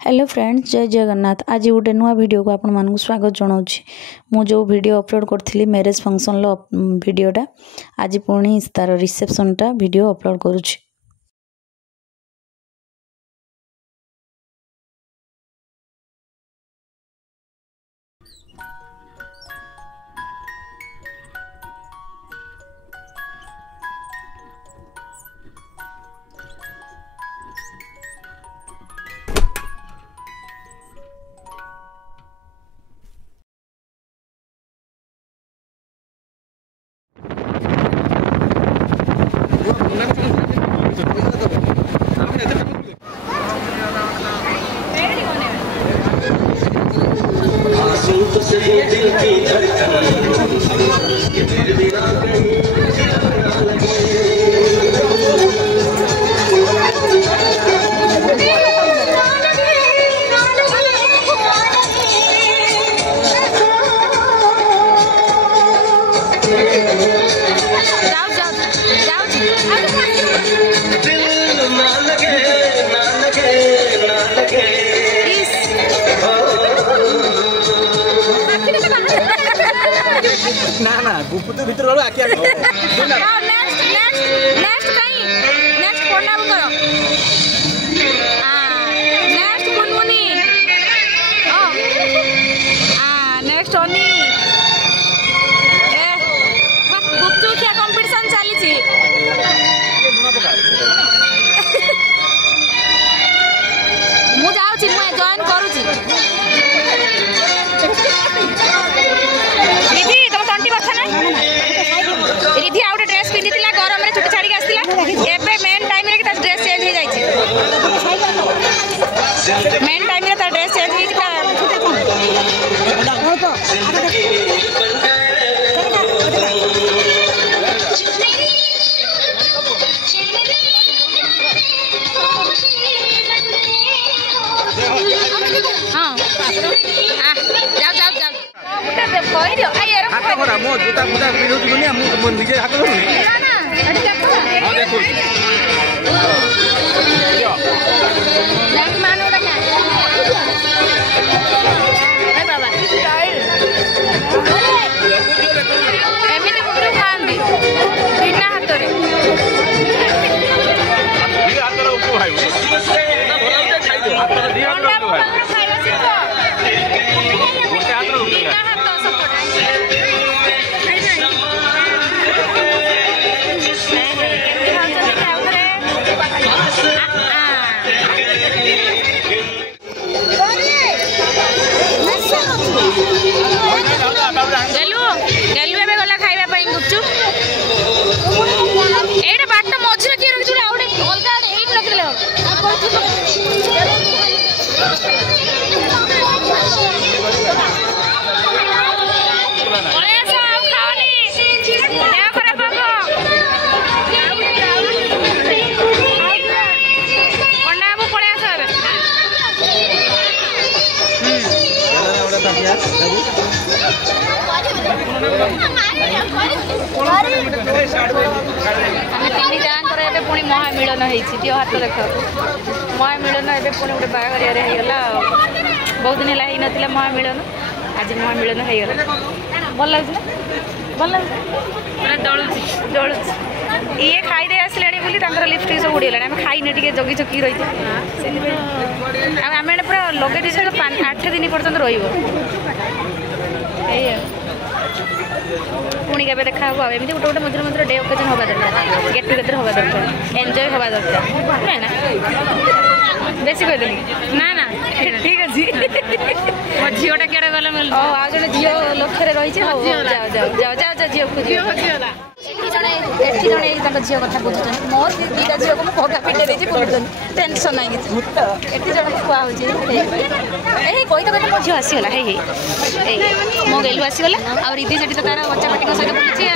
Hello friends, जय जगन्नाथ। आज गोटे नुआ वीडियो को आपण मानक स्वागत जनाऊँ। मु जो वीडियो अपलोड करी मैरेज फंक्शन वीडियोटा आज पुणी तार रिसेप्शनटा वीडियो अपलोड करुँच। दिल की धड़कन ये तेरे बिना कहीं ना गुप्त भीतर वाला आके नेक्स्ट कहीं नेक्स्ट कोना करो नेक्स्ट मुनमुनी नेक्स्ट ओनी ए गुप्तु क्या कंपटीशन चली छी मु जाउ छी मु जॉइन करू छी रिधि आउट ड्रेस पिंधि गरम में छुट्टी छाड़ी आसला मेन टाइम रे ड्रेस चेंज हो जाइए मेन टाइम रे ड्रेस चेंज हाँ जाओ जाओ जाओ कहि दियो हाथ भरा मो जूता पूजा पिनु दुनिया मो निजे हाथ भरू ना ना अडी देखो हां देखो जाकी मानो उडा क्या ए बाबा स्टाइल एमिति पुरो खांदी बिना हाथ रे दी हाथ रे ऊपर भाई ना भरा उते खाइ दो हाथ रे दी हाथ रे ऊपर खाइबा सिखो गोटे हाथ रे ऊपर ना हाथ सपोर्ट गेलु गेलु एबे गला खाइबा पई गुपचुप एटा बाट मझिरे के रखि जुला ओडे अलगा एई रखि ले पुणी महामिलन हो हाथ देख महामिलन ए पुणी गोटे बाहरिया बहुत दिन है ना महामिलन आज महामिलन हो गला भल लगे भल लगे पूरा डलुची डलुची ये खाई आसले बोली लिपस्टिक सब उड़ीगला आम खाई टे जगी जगी रही आम पूरा लगे दी 8 दिन पर्यटन पुणी के देखा हम एमती गोटे गोटे मझे मझे डे ओकेजन हवा दरकार गेट टुगेदर हवा दरकार एंजॉय हवा दरकार है ना बेसी कहदेली ना ना ठीक अच्छे मो झीटा केड़े गला मिल आज जड़े झील लक्ष्य रही जाओ जाओ जाओ जाओ जाओ झील खोज जड़े झील कथा बुझुन मोर दीटा झील को पगा पिटे देती बुझुन टेंशन ना किसी जन कहूँ कही तो कहते मो झील आसीगला मो गेलु आसीगला आ रिधि से तार बच्चा पाटी सहित बुलूची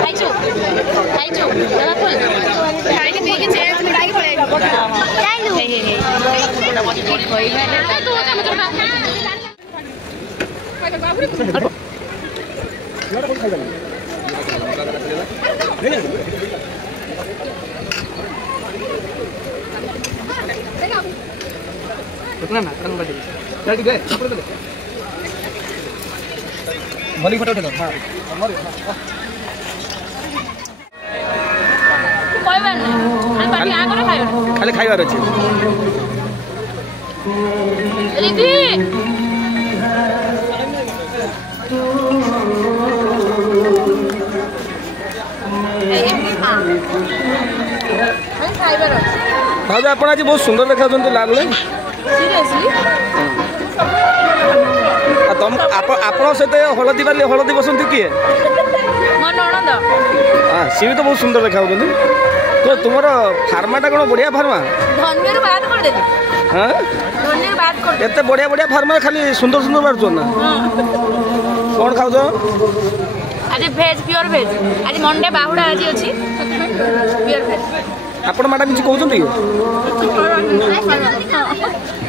खाइचु खाइचु फुल खाई पीक चेंज लड़ाई भली फोटो उठे हां खाली खाइबार अछि भाभी आप आज बहुत सुंदर देखा लागले तुम आप सहित हलदी बाली हलदी बसंती किए सी भी तो बहुत सुंदर देखा तो तुम फार्माटा कौन बढ़िया फार्मा हाँ एत बढ़िया बढ़िया फार्मा खाली सुंदर सुंदर बार ना कौन खाऊ आज भेज प्योर भेज आज मंडे बाहुड़ा आज अच्छी प्योर भेज आपण मैडम किसी कहते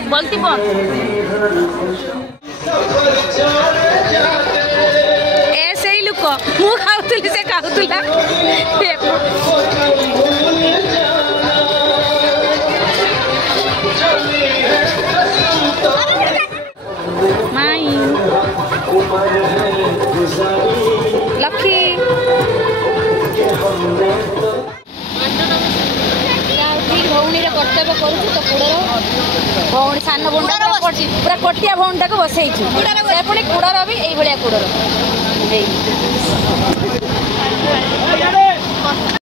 बोलती बंद ऐसे ही लुक मु खाऊली से खाऊला माई लकी भौणी कर्तव्य करूँ तो कूड़र भौणी सान भौणी पूरा कटिया भौणी टाक बसईचु पुणी कूड़र भी यही कूड़र